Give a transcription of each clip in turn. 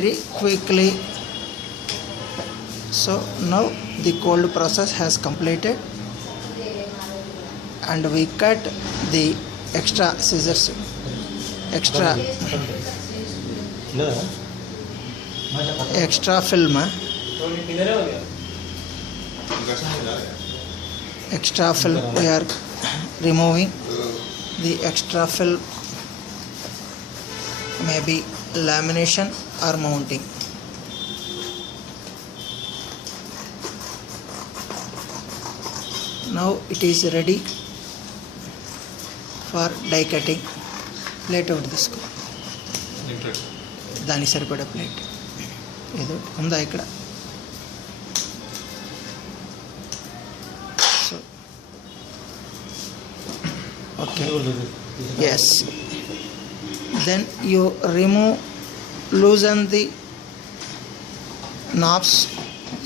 very quickly. So now the cold process has completed and we cut the extra scissors, extra film, we are removing the extra film, maybe lamination or mounting. Now it is ready for die cutting. Plate out this దాని సరిపడా plate ఏదో ఉందా ఇక్కడ. So okay, yes, then you loosen the knobs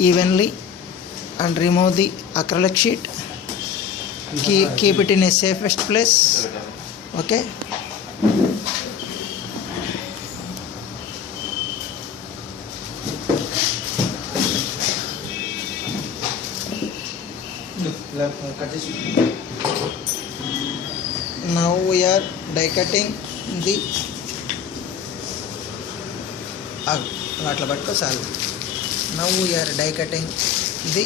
evenly and remove the acrylic sheet. Keep it in a safest place. Okay, now we are die cutting the now we are die cutting the